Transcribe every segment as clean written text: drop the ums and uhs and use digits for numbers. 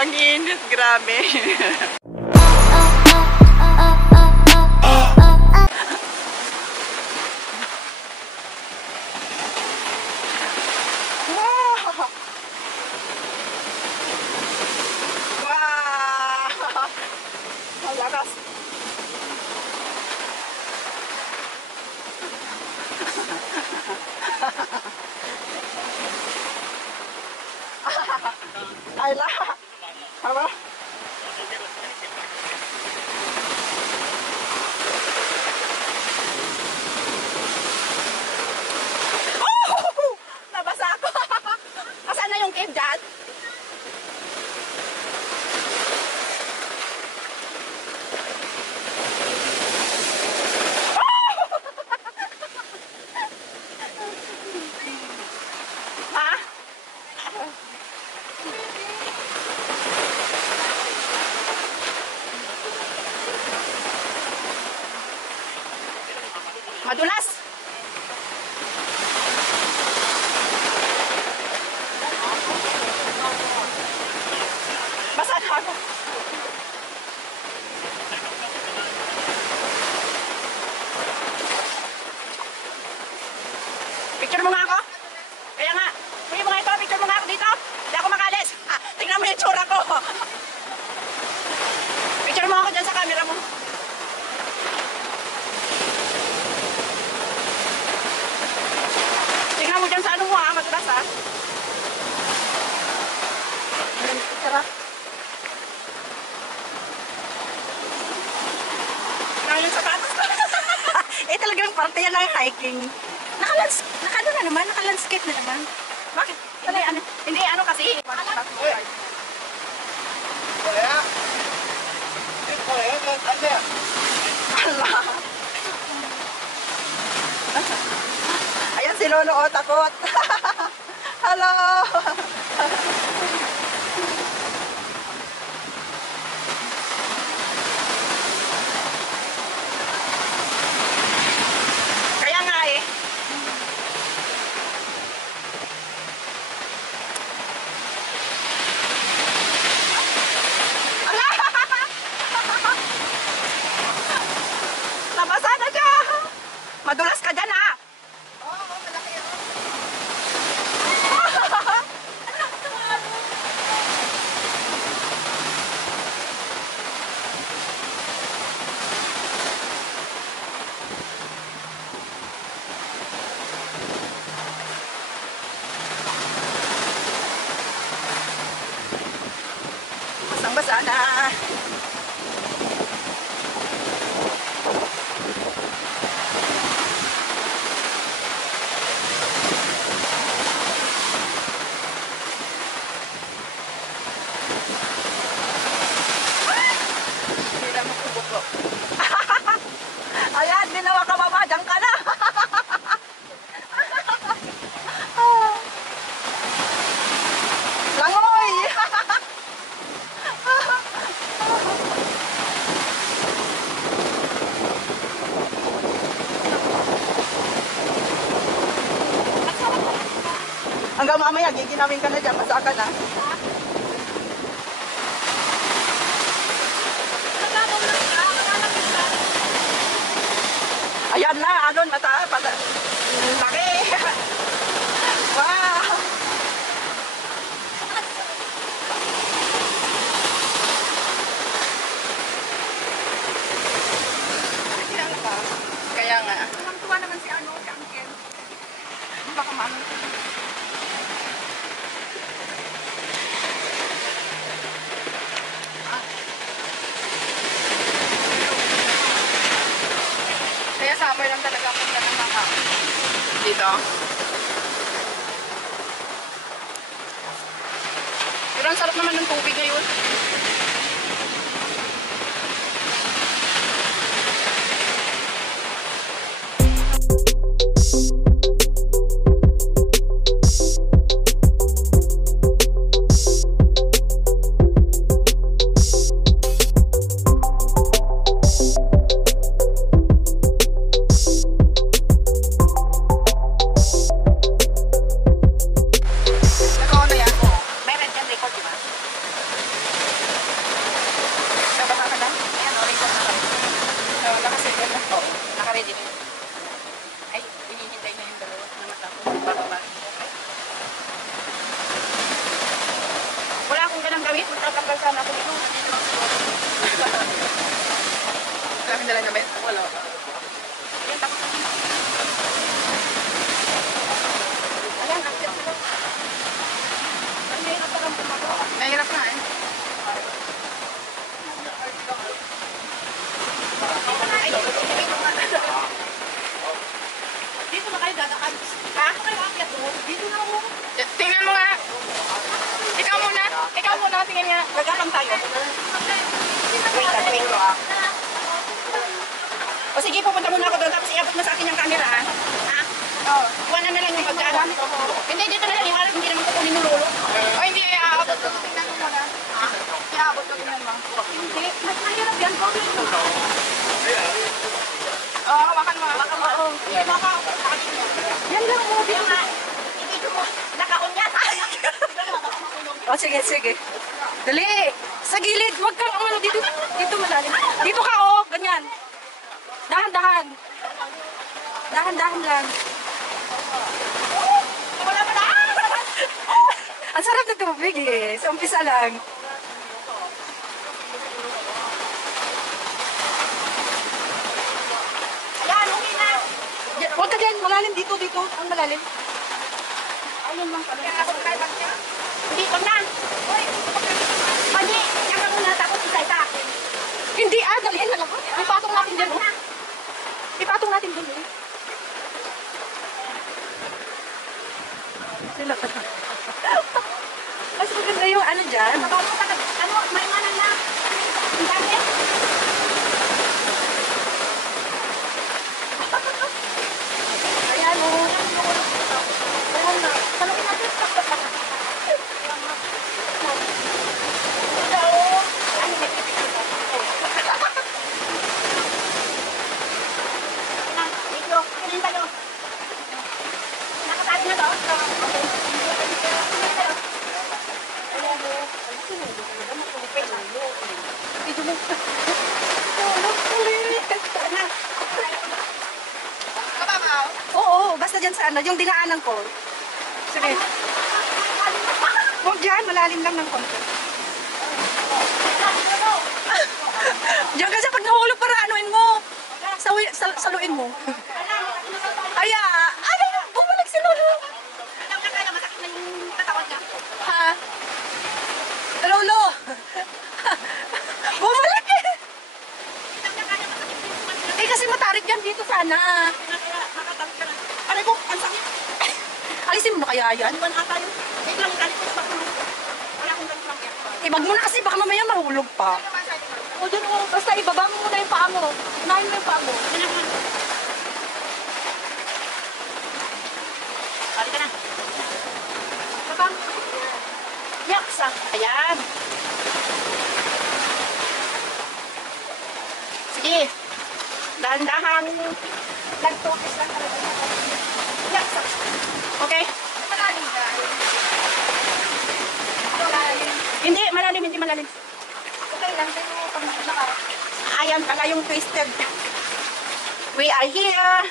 Ang init, grabe. Ayla. Apa? Oh! Nabasa ako. Asan na yung cave dyan? Madulas. Basa na ako. Picture mo nga ako. Kaya nga, kuya mo nga ito, picture mo nga ako dito. Hindi ako makalis. Tingnan mo yung tsura ko. Picture mo ako dyan sa camera mo. Tingnan mo dyan sa ano mo madulas Tara. Tingnan yung sapatos ko. Talagang parte yan ng hiking. Naka-ano na naman, naka-landscape na naman. Bakit? Hindi ano kasi. Allah. Ayan si Lolo, oh, takot. Hello. Kaya nga eh. Nabasa na siya. Madulas ka dyan ah. Basang-basa na. Ayan, ginawa ka baba, dyan ka na. Langoy. Hanggang mamaya, giginawin ka na dyan, basa ka na. Ayan na, anon, mata, laki. Wow. Kaya nga. Tuwa naman si ano, si Uncle. Baka mami. Kaya summer lang talaga punta ng mga dito. Pero ang sarap naman ng tubig ngayon. nakatanggal sana ako dito. Kami dala namin? Wala. Yan, tapos na. Ayan, akit na lang. Ang mahirap pa lang gumagawa. Mahirap na eh. Ay, dito na kayo dadaan. Ako kayo akit doon. Dito na ako. Tingnan mo nga. Ikaw muna. Ikaw muna. Tingnan nga. Gagapang tayo. Wait, wait. O sige, pupunta muna ako doon. Tapos iabot mo sa akin yung camera, ha? Ha? Oo. Iwanan na lang yung pagdaan. Hindi, dito na lang yung harap. Hindi naman kukunin yung lulo. O hindi, iaabot ko. Tingnan mo muna. Iaabot ko. Tingnan mo. Hindi. Mahirap yan. Oo, hawakan mo. Oo. Yan lang mo. Dito na. Dito mo. Nakaon yan. O sige, sige. Dali. Sa gilid. Huwag kang ano dito. Dito malalim. Dito ka, oh. Ganyan. Dahan-dahan. Dahan-dahan lang. Wala pa na. Ang sarap na tubig eh. Sa umpisa lang. Ayan, okay na. Huwag ka dyan. Malalim dito, dito. Ang malalim. Ayun lang pala. Hindi, wag na. Hindi, yan ang muna. Tapos isa-isa. Hindi, dalhin na lang. Ipatong natin dyan, oh. Ipatong natin dyan, eh. Sila pa. Mas maganda yung ano dyan. Ano, may manan na. Ang dami. Ayan, oh. Ayan na. Talukin natin. Oo, basta dyan sa ano, yung dinaanan ko. Sige. Huwag dyan, malalim lang ng konti. Diyan kasi pag nahulog para anuin mo. Saluin mo. Aya, ano, bumalik si Lolo. Ha? Lolo. Bumalik eh. Eh kasi matarik yan dito sana. Aray ko, ang sakit. Alisin mo na kaya yan? Wala tayo. Wait lang, galit ko sa pagulog. Wala akong galit lang yan. Ibag mo na kasi, baka mamaya mahulog pa. O dyan o, basta ibaba mo muna yung paa mo. Unahin mo yung paa mo. Balik ka na. Baba. Yaksa. Ayan. Sige. Dahan-dahan. Nag-focus lang talaga. Yaksa. Okay? Malalim na. Hindi, malalim, hindi malalim. Okay lang, pero pag naka... Ayan pala yung twisted. We are here.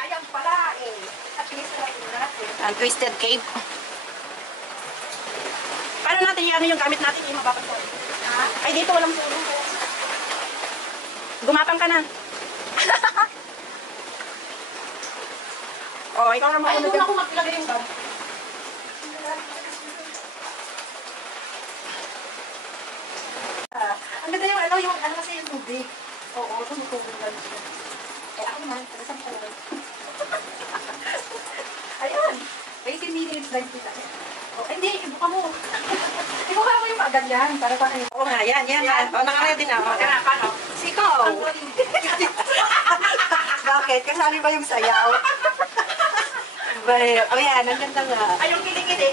Ayan pala eh. At least natin. Ang twisted cave. Paano natin yan yung gamit natin yung mababagay? Ha? Ay, dito walang sulong. Gumapang ka na. Oh, ikaw na mauna. Ay, doon ako maglagay yung gamit. Ang ganda yung ano kasi yung tubig. Oo, tumutubig lang siya. Eh, ako naman, tagasang talaga. Ayan, 18 minutes lang kita. Oh, hindi, ibuka mo. Ibuka mo yung agad yan, para pa kayo. Oo nga, yan. O, nakaready na ako. Paano? Sikaw. Bakit? Kasali ba yung sayaw? O yan, ang ganda nga. Ay, yung kilikili.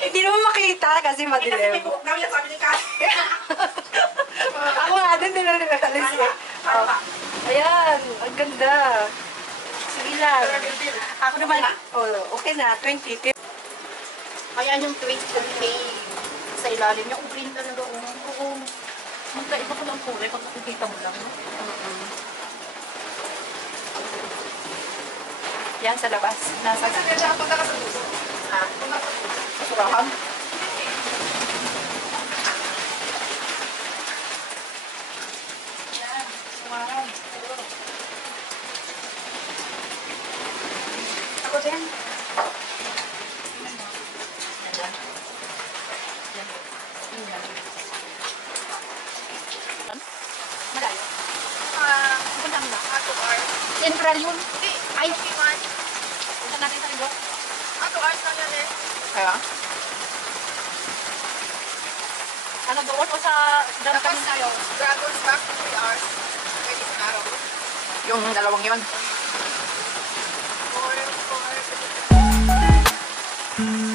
Hindi naman makita kasi madilim. Kasi may buhok daw yan, sabi ni Kasi. Ako nga din, dinalalis eh. Ayan, ang ganda. Sige lang. Ako naman, okay na, 20. Ayan yung twisted cave. Sa ilalim niya, green talaga. Oo. Magkaiba ko lang kulay pag nakikita mo lang. No? Yan sa labas. Nasa punta ka sa dulo. Ha? Punta ka sa surahan. Ben. Malayo. Pupunta mo na. Central yun. Ay, punta natin sa Ligo. Kaya? Ano doon o sa Dragon tayo? Dragons back to 3 hours. Pwede sa araw. Yung dalawang yun. 4, 4.